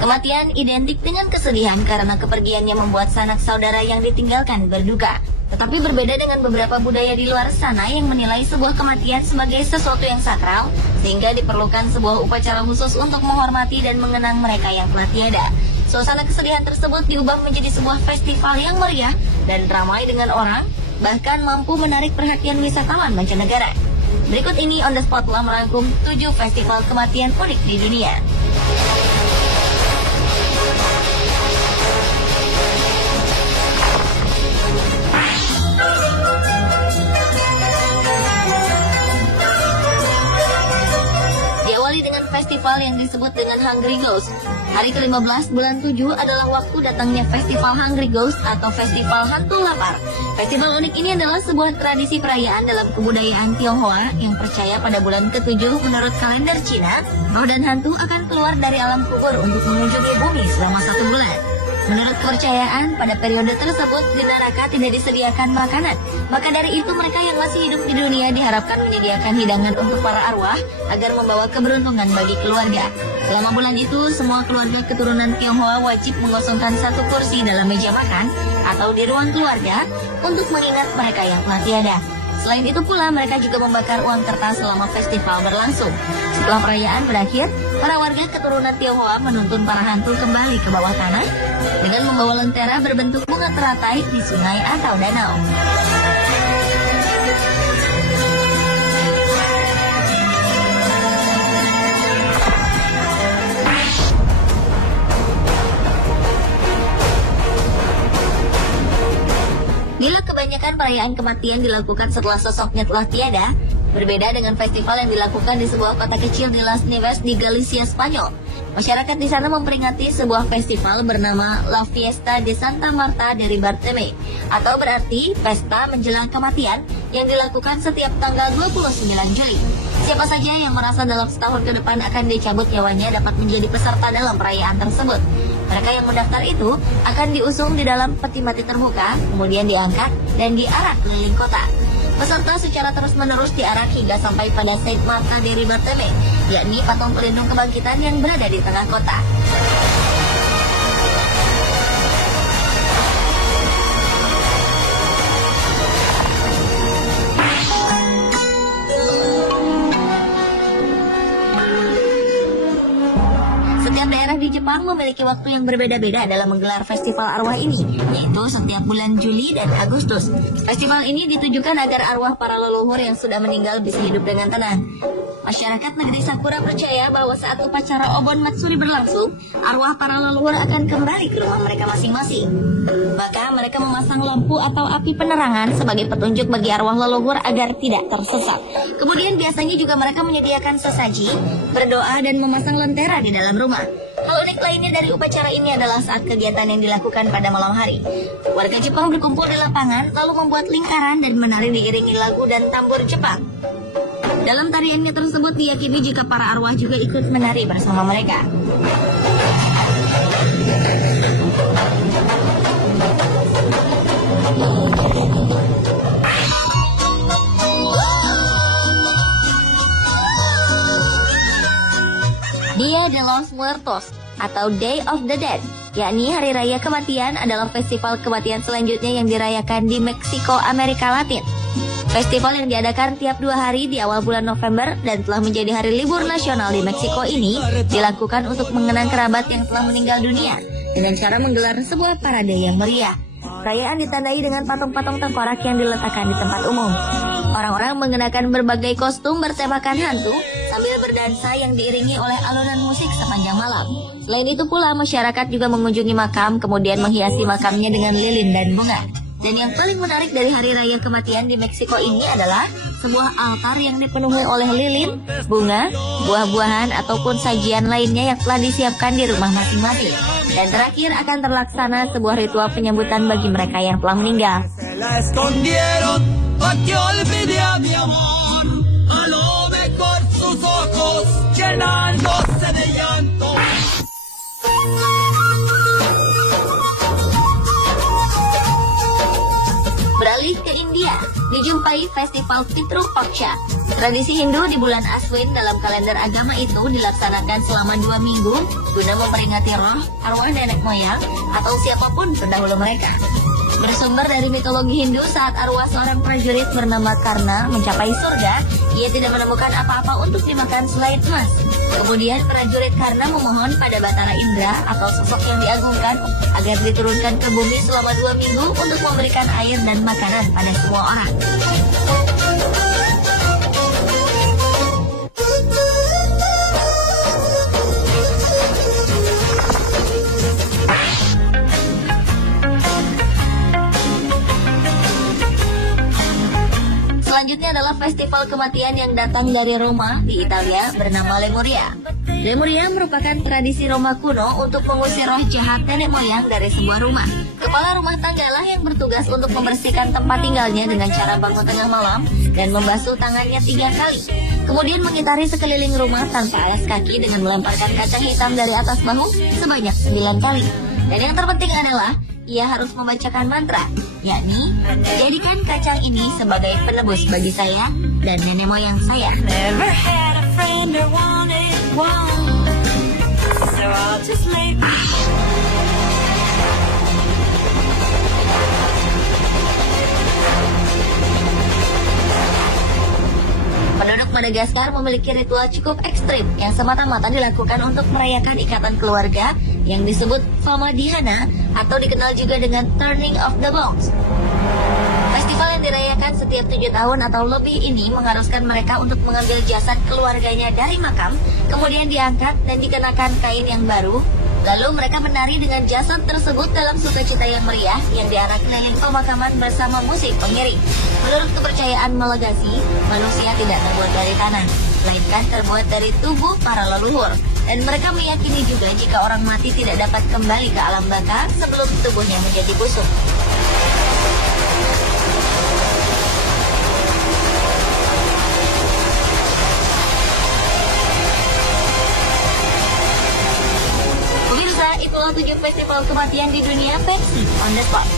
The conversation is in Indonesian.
Kematian identik dengan kesedihan karena kepergiannya membuat sanak saudara yang ditinggalkan berduka. Tetapi berbeda dengan beberapa budaya di luar sana yang menilai sebuah kematian sebagai sesuatu yang sakral, sehingga diperlukan sebuah upacara khusus untuk menghormati dan mengenang mereka yang telah tiada. Suasana kesedihan tersebut diubah menjadi sebuah festival yang meriah dan ramai dengan orang, bahkan mampu menarik perhatian wisatawan mancanegara. Berikut ini On The Spot telah merangkum 7 festival kematian unik di dunia. Dengan festival yang disebut dengan Hungry Ghost. Hari ke-15 bulan 7 adalah waktu datangnya festival Hungry Ghost atau festival hantu lapar. Festival unik ini adalah sebuah tradisi perayaan dalam kebudayaan Tionghoa yang percaya pada bulan ke-7 menurut kalender Cina, roh dan hantu akan keluar dari alam kubur untuk mengunjungi bumi selama 1 bulan. Menurut kepercayaan, pada periode tersebut di neraka tidak disediakan makanan. Maka dari itu mereka yang masih hidup di dunia diharapkan menyediakan hidangan untuk para arwah agar membawa keberuntungan bagi keluarga. Selama bulan itu, semua keluarga keturunan Tionghoa wajib mengosongkan 1 kursi dalam meja makan atau di ruang keluarga untuk mengingat mereka yang telah tiada. Selain itu pula, mereka juga membakar uang kertas selama festival berlangsung. Setelah perayaan berakhir, para warga keturunan Tionghoa menuntun para hantu kembali ke bawah tanah dengan membawa lentera berbentuk bunga teratai di sungai atau danau. Bila kebanyakan perayaan kematian dilakukan setelah sosoknya telah tiada, berbeda dengan festival yang dilakukan di sebuah kota kecil di Las Nieves di Galicia, Spanyol. Masyarakat di sana memperingati sebuah festival bernama La Fiesta de Santa Marta de Ribarteme, atau berarti pesta menjelang kematian yang dilakukan setiap tanggal 29 Juli. Siapa saja yang merasa dalam setahun ke depan akan dicabut nyawanya dapat menjadi peserta dalam perayaan tersebut. Mereka yang mendaftar itu akan diusung di dalam peti mati terbuka, kemudian diangkat dan diarak keliling kota. Peserta secara terus-menerus diarak hingga sampai pada Saint Marta de Ribarteme, yakni patung pelindung kebangkitan yang berada di tengah kota. Setiap daerah di Jepang memiliki waktu yang berbeda-beda dalam menggelar festival arwah ini, yaitu setiap bulan Juli dan Agustus. Festival ini ditujukan agar arwah para leluhur yang sudah meninggal bisa hidup dengan tenang. Masyarakat negeri Sakura percaya bahwa saat upacara Obon Matsuri berlangsung, arwah para leluhur akan kembali ke rumah mereka masing-masing. Maka mereka memasang lampu atau api penerangan sebagai petunjuk bagi arwah leluhur agar tidak tersesat. Kemudian biasanya juga mereka menyediakan sesaji, berdoa dan memasang lentera di dalam rumah. Hal unik lainnya dari upacara ini adalah saat kegiatan yang dilakukan pada malam hari. Warga Jepang berkumpul di lapangan lalu membuat lingkaran dan menari diiringi lagu dan tambur Jepang. Dalam tariannya tersebut diyakini jika para arwah juga ikut menari bersama mereka. Dia de los Muertos atau Day of the Dead, yakni Hari Raya Kematian, adalah festival kematian selanjutnya yang dirayakan di Meksiko, Amerika Latin. Festival yang diadakan tiap 2 hari di awal bulan November dan telah menjadi hari libur nasional di Meksiko ini dilakukan untuk mengenang kerabat yang telah meninggal dunia dengan cara menggelar sebuah parade yang meriah. Perayaan ditandai dengan patung-patung tengkorak yang diletakkan di tempat umum. Orang-orang mengenakan berbagai kostum bertemakan hantu sambil berdansa yang diiringi oleh alunan musik sepanjang malam. Selain itu pula, masyarakat juga mengunjungi makam kemudian menghiasi makamnya dengan lilin dan bunga. Dan yang paling menarik dari Hari Raya Kematian di Meksiko ini adalah sebuah altar yang dipenuhi oleh lilin, bunga, buah-buahan ataupun sajian lainnya yang telah disiapkan di rumah masing-masing. Dan terakhir akan terlaksana sebuah ritual penyambutan bagi mereka yang telah meninggal. Beralih ke India. Di dijumpai Festival Pitru Paksha. Tradisi Hindu di bulan Aswin dalam kalender agama itu dilaksanakan selama 2 minggu guna memperingati roh, arwah nenek moyang, atau siapapun pendahulu mereka. Bersumber dari mitologi Hindu, saat arwah seorang prajurit bernama Karna mencapai surga, ia tidak menemukan apa-apa untuk dimakan selain emas. Kemudian prajurit Karna memohon pada Batara Indra atau sosok yang diagungkan agar diturunkan ke bumi selama 2 minggu untuk memberikan air dan makanan pada semua orang. Selanjutnya adalah festival kematian yang datang dari Roma di Italia bernama Lemuria. Lemuria merupakan tradisi Roma kuno untuk mengusir roh jahat nenek moyang dari sebuah rumah. Kepala rumah tangga lah yang bertugas untuk membersihkan tempat tinggalnya dengan cara bangun tengah malam dan membasuh tangannya 3 kali. Kemudian mengitari sekeliling rumah tanpa alas kaki dengan melemparkan kacang hitam dari atas bahu sebanyak 9 kali. Dan yang terpenting adalah ia harus membacakan mantra, yakni jadikan kacang ini sebagai penebus bagi saya dan nenek moyang saya. Never had a friend or wanted one, so I'll just leave. Penduduk Madagaskar memiliki ritual cukup ekstrim yang semata-mata dilakukan untuk merayakan ikatan keluarga yang disebut Famadihana atau dikenal juga dengan Turning of the Bones. Festival yang dirayakan setiap 7 tahun atau lebih ini mengharuskan mereka untuk mengambil jasad keluarganya dari makam, kemudian diangkat dan dikenakan kain yang baru. Lalu mereka menari dengan jasad tersebut dalam sukacita yang meriah yang diarak keliling pemakaman bersama musik pengiring. Menurut kepercayaan Malagasy, manusia tidak terbuat dari tanah, melainkan terbuat dari tubuh para leluhur. Dan mereka meyakini juga jika orang mati tidak dapat kembali ke alam baka sebelum tubuhnya menjadi busuk. Pemirsa, itulah 7 festival kematian di dunia versi On The Spot.